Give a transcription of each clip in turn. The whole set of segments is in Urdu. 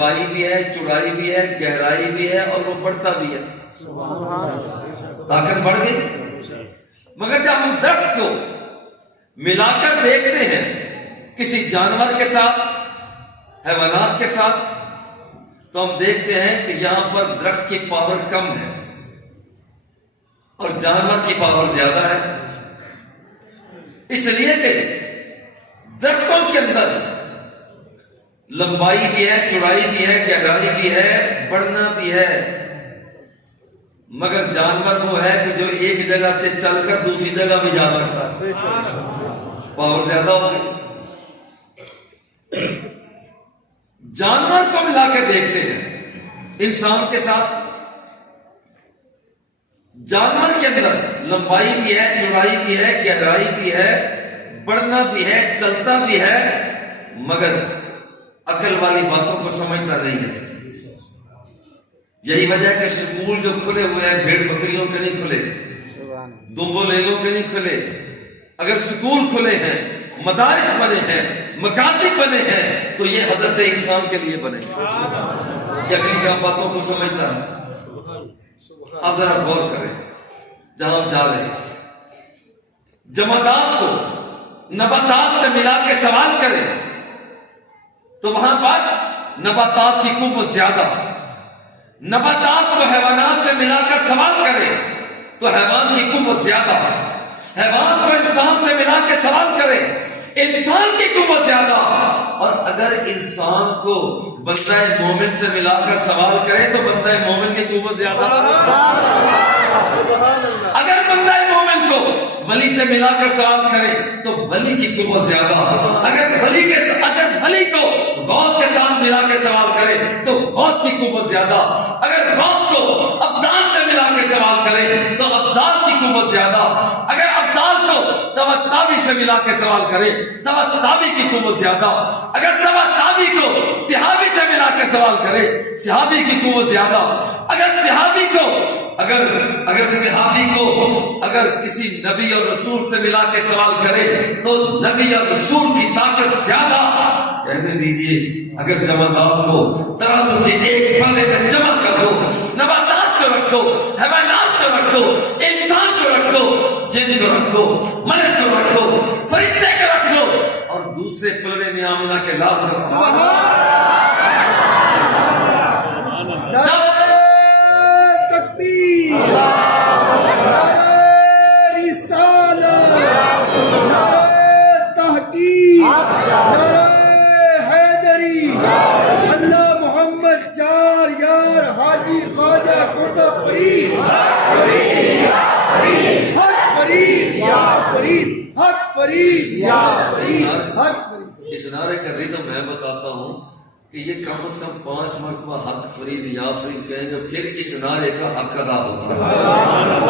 لمبائی بھی ہے، چوڑائی بھی ہے، گہرائی بھی ہے، اور وہ بڑھتا بھی ہے، طاقت بڑھ گئی۔ مگر جب ہم درخت کو ملا کر دیکھتے ہیں کسی جانور کے ساتھ، حیوانات کے ساتھ، تو ہم دیکھتے ہیں کہ یہاں پر درخت کی پاور کم ہے اور جانور کی پاور زیادہ ہے، اس لیے کہ درختوں کے اندر لمبائی بھی ہے، چوڑائی بھی ہے، گہرائی بھی ہے، بڑھنا بھی ہے، مگر جانور وہ ہے کہ جو ایک جگہ سے چل کر دوسری جگہ بھی جا سکتا ہے، پاور زیادہ ہو گئی۔ جانور کو ملا کے دیکھتے ہیں انسان کے ساتھ، جانور کے اندر لمبائی بھی ہے، چوڑائی بھی ہے، گہرائی بھی ہے، بڑھنا بھی ہے، چلتا بھی ہے، مگر عقل والی باتوں کو سمجھتا نہیں ہے۔ یہی وجہ ہے کہ سکول جو کھلے ہوئے ہیں بھیڑ بکریوں کے نہیں کھلے، دمبو لیلوں کے نہیں کھلے۔ اگر سکول کھلے ہیں، مدارس بنے ہیں، مکاتب بنے ہیں، تو یہ حضرت انسان کے لیے بنے۔ یہ عقلی باتوں کو سمجھتا ہے۔ اب ذرا غور کریں جہاں ہم جا رہے ہیں، جمادات کو نباتات سے ملا کے سوال کریں تو وہاں پر نباتات کی قوت زیادہ، نباتات کو حیوانات سے ملا کر سوال کریں تو حیوان کی قوت زیادہ، حیوان کو انسان سے ملا کے سوال کریں انسان کی قوت زیادہ، اور اگر انسان کو بندہ مومن سے ملا کر سوال کرے تو بندہ مومن کی قوت زیادہ، اگر بندہ مومن کو ولی سے ملا کر سوال کرے تو ولی کی قوت زیادہ، اگر ولی کو غوث کے ساتھ ملا کے سوال کرے تو غوث کی قوت زیادہ، اگر غوث کو ابدال سے ملا کے سوال کرے تو ابدال کی قوت زیادہ، اگر ابدال کو تبتابی سے ملا کے سوال کرے تبتابی کی قوت زیادہ، اگر تبتابی کو صحابی سے ملا کے سوال کرے صحابی کی قوت زیادہ، اگر صحابی کو اگر کسی نبی اور رسول سے ملا کے سوال کرے تو نبی اور رسول کی طاقت زیادہ۔ کہنے دیجئے اگر جمادات کو ترازو کے ایک پلے میں جمع کر دو، نباتات کو رکھ دو، حیوانات کو رکھ دو، انسان کو رکھ دو، جن کو رکھ دو، ملک کو رکھ دو، فرشتے کو رکھ دو، اور دوسرے پلڑے میں آمنہ کے لال کر اس نعرے کا ریدم میں بتاتا ہوں کہ یہ کم از کم 5 مرتبہ حق فرید یا فرید کہیں گے، پھر اس نعرے کا حق ادا ہوگا۔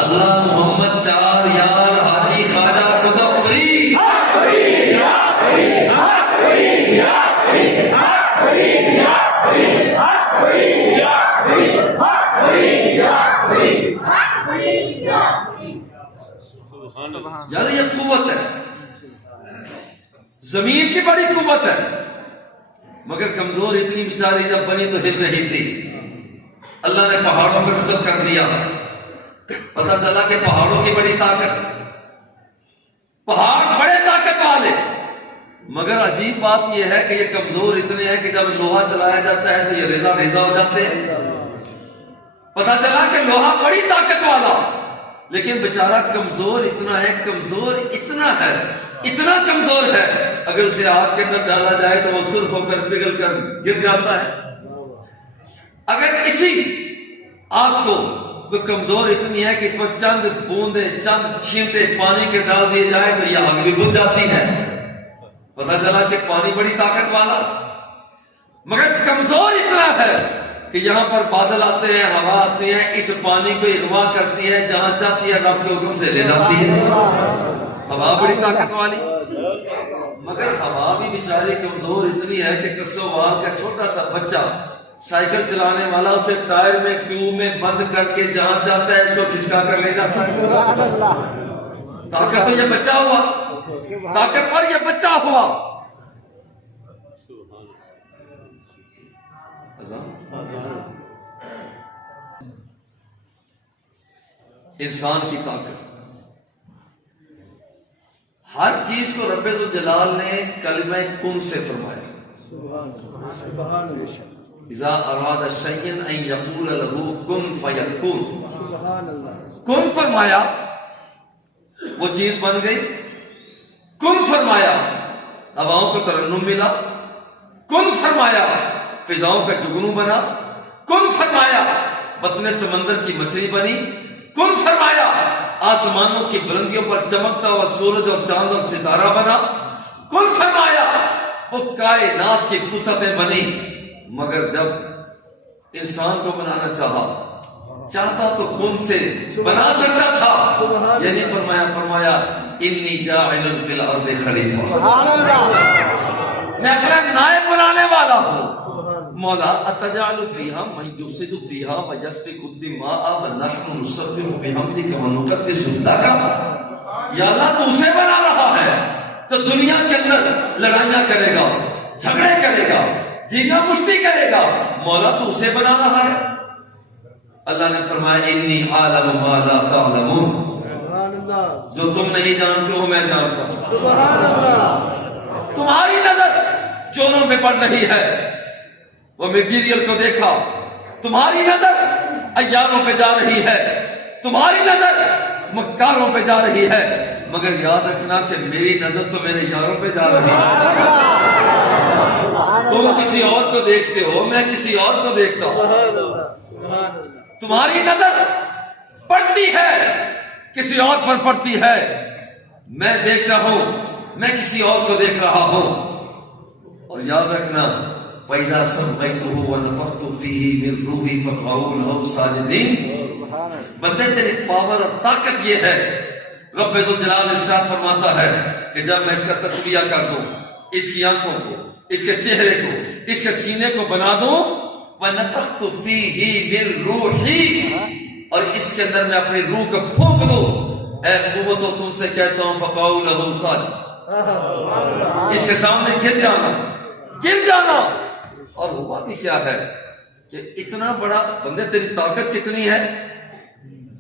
اللہ محمد 4 یار حاجی خواجہ قطب فرید، حق فرید یا فرید، حق فرید یا فرید، حق فرید یا فرید، حق فرید یا فرید، حق فرید یا فرید، حق فرید یا فرید۔ یار یہ قوت ہے، زمین کی بڑی قوت ہے، مگر کمزور اتنی بیچاری جب بنی تو ہل رہی تھی۔ اللہ نے پہاڑوں کو نصب کر دیا، پتہ چلا کہ پہاڑوں کی بڑی طاقت، پہاڑ بڑے طاقت والے، مگر عجیب بات یہ ہے کہ یہ کمزور اتنے ہیں کہ جب لوہا چلایا جاتا ہے تو یہ ریزہ ریزہ ہو جاتے ہیں۔ پتہ چلا کہ لوہا بڑی طاقت والا، لیکن بیچارہ کمزور اتنا ہے، کمزور اتنا ہے، اتنا کمزور ہے، اگر اسے آگ کے اندر ڈالا جائے تو وہ سرخ ہو کر پگھل کر گر جاتا ہے۔ اگر اسی آگ کو وہ کمزور اتنی ہے کہ اس پر چند بوندے، چند چھینٹے پانی کے ڈال دیے جائے تو یہ آگ بھی بجھ جاتی ہے۔ پتہ چلا کہ پانی بڑی طاقت والا، مگر کمزور اتنا ہے کہ یہاں پر بادل آتے ہیں، ہوا آتی ہے، اس پانی کو اغوا کرتی ہے، جہاں چاہتی ہے رب کے حکم سے لے جاتی ہے۔ ہوا بڑی طاقت والی، مگر ہوا بھی بیچاری کمزور اتنی ہے کہ کسووال کا چھوٹا سا بچہ سائیکل چلانے والا اسے ٹائر میں ٹیوب میں بند کر کے جہاں چاہتا ہے اس کو کھسکا کر لے جاتا ہے۔ طاقت تو یہ بچہ ہوا، طاقتور یہ بچہ ہوا۔ انسان کی طاقت، ہر چیز کو رب الجلال نے کلمہ کن سے فرمایا. اذا اراد شیئا ان یقول له کن فیکون. کن فرمایا وہ چیز بن گئی. کن فرمایا ہواؤں کو ترنم ملا. کن فرمایا فضاؤں کا جگنو بنا. کن فرمایا بطن سمندر کی مچھلی بنی. کن فرمایا آسمانوں کی بلندیوں پر چمکتا اور سورج اور چاند اور ستارہ بنا. کن فرمایا وہ کائنات کی وسعتیں بنی. مگر جب انسان کو بنانا چاہتا تو کن سے بنا سکتا تھا. یعنی فرمایا انی جاعل فی الارض خلیفہ، میں اپنا نائب بنانے والا ہوں. مولا اتجعل فیہا من یفسد فیہا ویسفک الدماء ونحن نسبح بحمدک ونقدس لک. یا اللہ تو اسے بنا رہا ہے تو دنیا کے اندر لڑائیاں کرے گا، جھگڑے کرے گا، جینا مشتی کرے گا. مولا تو اسے بنا رہا ہے. اللہ نے فرمایا انی عالم ما لا تعلمون، جو تم نہیں جانتے ہو میں جانتا ہوں. تمہاری نظر چوروں پہ پڑ رہی ہے، وہ میٹیریل کو دیکھا. تمہاری نظر عیاروں پہ جا رہی ہے، تمہاری نظر مکاروں پہ جا رہی ہے. مگر یاد رکھنا کہ میری نظر تو میرے یاروں پہ جا رہی ہے. تم کسی اور کو دیکھتے ہو، میں کسی اور کو دیکھتا ہوں. تمہاری نظر پڑتی ہے کسی اور پر پڑتی ہے، میں دیکھتا ہوں میں کسی اور کو دیکھ رہا ہوں. اور یاد رکھنا فَإِذَا سَمَّيْتُهُ وَنَفَخْتُ فِيهِ مِن رُوحِي فَقَعُوا لَهُ سَاجِدِينَ. بندے تیری پاور اور طاقت یہ ہے. رب ذوالجلال ارشاد فرماتا ہے کہ جب میں اس کا تسبیہ کر دوں، اس کی آنکھوں کو، اس کے چہرے کو، اس کے سینے کو بنا دوں، وَنَفَخْتُ فِيهِ مِن رُوحِي، اور اس کے اندر میں اپنی روح کو پھونک دوں. اے قوتوں تم سے کہتا ہوں فَقَعُوا لَهُ سَاجِدِينَ، اس کے سامنے گر جانا. اور ہوا بھی کیا ہے کہ اتنا بڑا بندے تیری طاقت کتنی ہے؟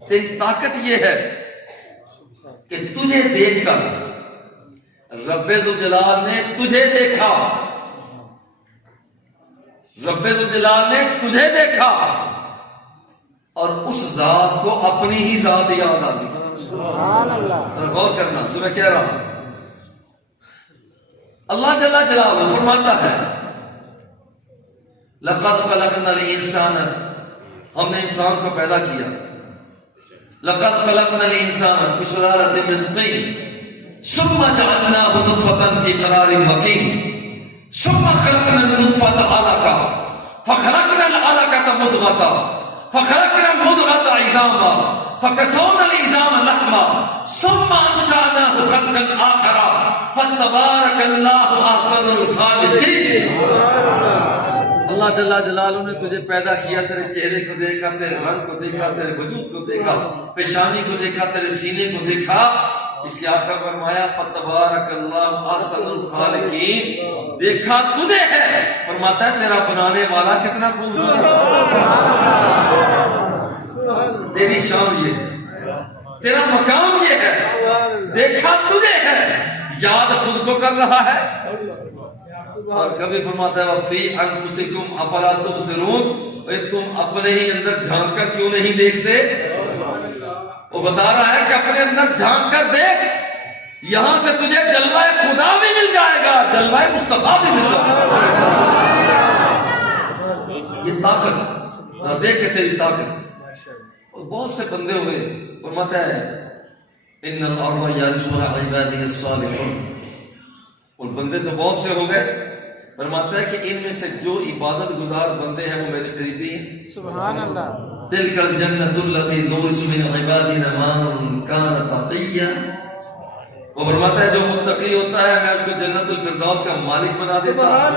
تیری طاقت یہ ہے کہ تجھے دیکھ کر رب ذوالجلال نے تجھے دیکھا. رب ذوالجلال نے تجھے دیکھا اور اس ذات کو اپنی ہی ذات یاد آ گئی. سبحان اللہ. ذرا غور کرنا جو میں کہہ رہا ہوں. اللہ جل جلالہ فرماتا ہے لقد خلقنا الانسان، ہم نے انسان کو پیدا کیا. لقد خلقنا الانسان فی سلالۃ من طین ثم جعلناه نطفة فی قرار مکین ثم خلقنا النطفة علقة فخلقنا العلقة مضغة فخلقنا المضغة عظاما فكسونا العظام لحما ثم انشأناه خلقا آخر فتبارك الله احسن الخالقین. اللہ جل جلالہ نے تجھے پیدا کیا، تیرے چہرے کو دیکھا، تیرے رنگ کو دیکھا، تیرے وجود کو دیکھا، پیشانی کو دیکھا، تیرے سینے کو دیکھا. اس کے آخر فرمایا فتبارک اللہ احسن الخالقین. دیکھا تجھے ہے، فرماتا ہے تیرا بنانے والا کتنا خوبصورت ہے. تیری شان یہ ہے، تیرا مقام یہ ہے. دیکھا تجھے ہے، یاد خود کو کر رہا ہے. اور کبھی فرماتا ہے فی انفسکم افلا تبصرون، تم اپنے ہی اندر جھانک کر کیوں نہیں دیکھتے؟ وہ بتا رہا ہے کہ اپنے اندر جھانک کر دیکھ، یہاں سے تجھے جلوہ خدا بھی مل جائے گا، جلوہ مصطفیٰ بھی مل جائے گا. یہ طاقت دیکھ کے تیری طاقت. اور بہت سے بندے ہوئے، فرماتا ہے ان الارض یرثها عبادی الصالحون. اور بندے تو بہت سے ہو گئے. فرماتا ہے کہ ان میں سے جو عبادت گزار بندے ہیں وہ میرے قریبی ہیں. سبحان اللہ. تلک الجنۃ التی نورث من عبادنا من کان تقیا. وہ فرماتا ہے جو متقی ہوتا ہے میں اس کو جنت الفردوس کا مالک بنا دیتا ہوں. سبحان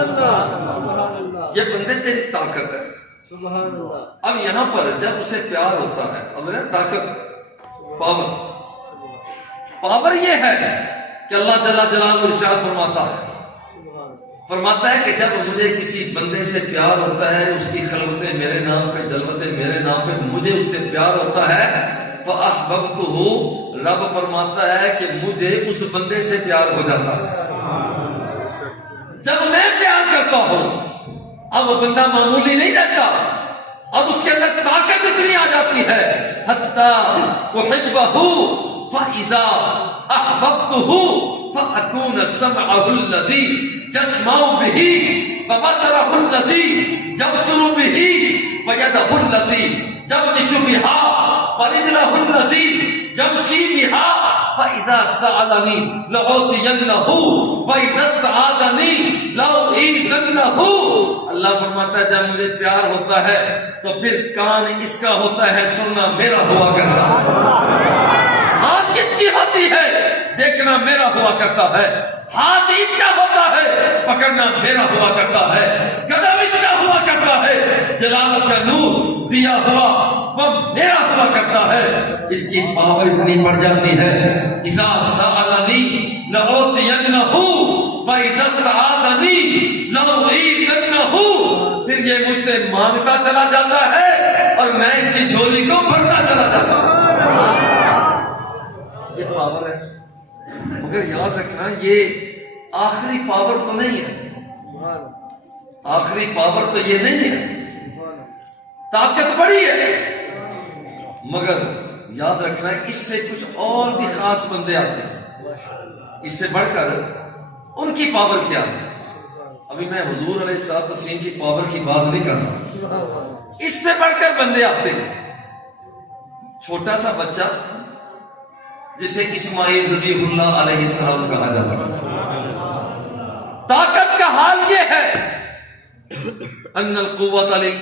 اللہ. یہ بندے تیری طاقت ہے. سبحان اللہ. اب یہاں پر جب اسے پیار ہوتا ہے، اب طاقت پاور یہ ہے کہ اللہ جل جلالہ ارشاد فرماتا ہے فرماتا ہے کہ جب مجھے کسی بندے سے پیار ہوتا ہے، اس کی خلوتیں میرے نام پہ، جلوتیں میرے نام پہ، مجھے اس سے پیار ہوتا ہے، فَأَحْبَبْتُهُ، رب فرماتا ہے کہ مجھے اس بندے سے پیار ہو جاتا ہے۔ جب میں پیار کرتا ہوں، اب وہ بندہ معمولی نہیں رہتا، اب اس کے اندر طاقت اتنی آ جاتی ہے، حَتَّى أُحِبَّهُ فَإِذَا أَحْبَبْتُهُ فَأَكُونَ سَمْعَهُ الَّذِي يَسْمَعُ بِهِ وَبَصَرَهُ الَّذِي يَبْصُرُ بِهِ وَيَدَهُ الَّتِي يَبْطِشُ بِهَا وَرِجْلَهُ الَّذِي يَمْشِي بِهَا فَإِذَا سَأَلَنِي لَأُعْطِيَنَّهُ وَإِذَا اسْتَعَاذَنِي لَأُعِيذَنَّهُ۔ اللہ فرماتا ہے جب مجھے پیار ہوتا ہے تو پھر کان اس کا ہوتا ہے، سننا میرا ہوا کرتا ہے، ہاتھ کس کی ہوتی ہے، دیکھنا میرا ہوا کرتا ہے، ہاتھ اس کا ہوتا ہے، پکڑنا میرا ہوا کرتا ہے، قدم اس کا ہوا کرتا ہے، جلالت کا نور دیا ہوا وہ میرا ہوا کرتا ہے۔ اس کی پاور اتنی بڑھ جاتی ہے، اذا سألنی لأعطینہ وإذا استعاذنی لأعیذنہ، پھر یہ مجھ سے مانگتا چلا جاتا ہے اور میں اس کی جھولی کو بھرتا چلا جاتا ہوں۔ یہ پاور ہے، مگر یاد رکھنا یہ آخری پاور تو نہیں ہے، آخری پاور تو یہ نہیں ہے، طاقت بڑی ہے، مگر یاد رکھنا اس سے کچھ اور بھی خاص بندے آتے ہیں، اس سے بڑھ کر ان کی پاور کیا ہے۔ ابھی میں حضور علیہ الصلوۃ والتسلیم کی پاور کی بات نہیں کر رہا، اس سے بڑھ کر بندے آتے ہیں۔ چھوٹا سا بچہ جسے اسماعیل ذبیح اللہ علیہ السلام کہا جاتا ہے، طاقت کا حال یہ ہے ان القوت